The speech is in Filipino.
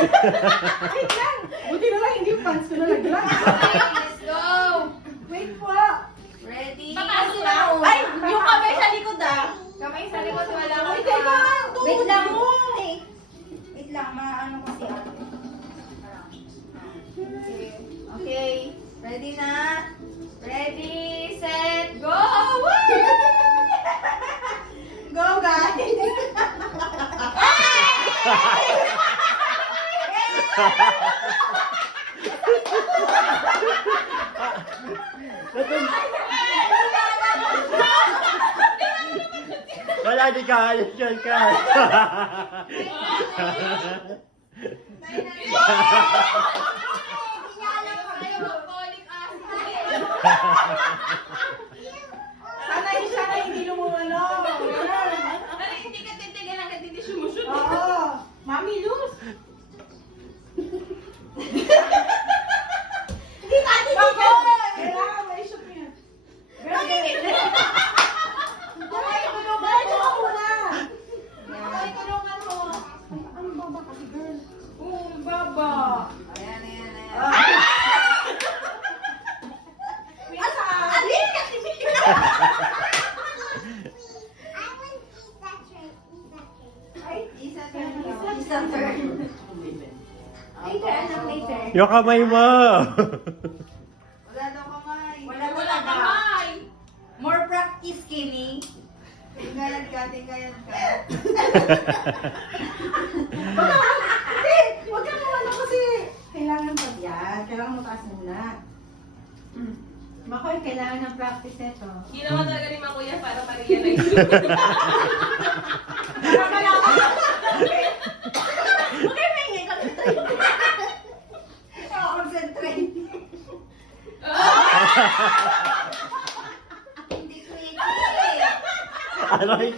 Wait lang! Buti na lang, hindi yung pants ko nalaglag. Let's go! Wait po! Ready? Papasok na ako. Ay! Yung kamay sa likod ah! Kamay sa likod, wala ko Ay, teka! Wait lang. Mo! Wait lang, maano kasi ako. Okay. Okay. Ready na? Ready, set, go! Woo! Go guys! Wala, di ka. Ayos yan ka. Sana hindi lumumano. Hindi ka titigil lang kasi hindi sumushoot. Oo. Mami, lose. Hindi natin dito. Kailangan may shoot niya. Okay, diretso ka muna. Okay, tulungan mo. Ano baba kasi, girl? Oo, baba. Ayan, ayan, ayan. Asa? Alin kasi Isa turn daw. Isang turn. Later, anak, later. Yung kamay mo. Wala daw kamay. Wala kamay. More practice, Kimi. Tingayad ka, tingayad ka. Hindi! Huwag kang ano kasi. Kailangan pa yan. Kailangan mataas muna. Makoy, kailangan ng practice ito. Ginawa talaga ni Makuya para ma-realize. Okay, may ngay concentrate. Oo, concentrate. Hindi ko Aray.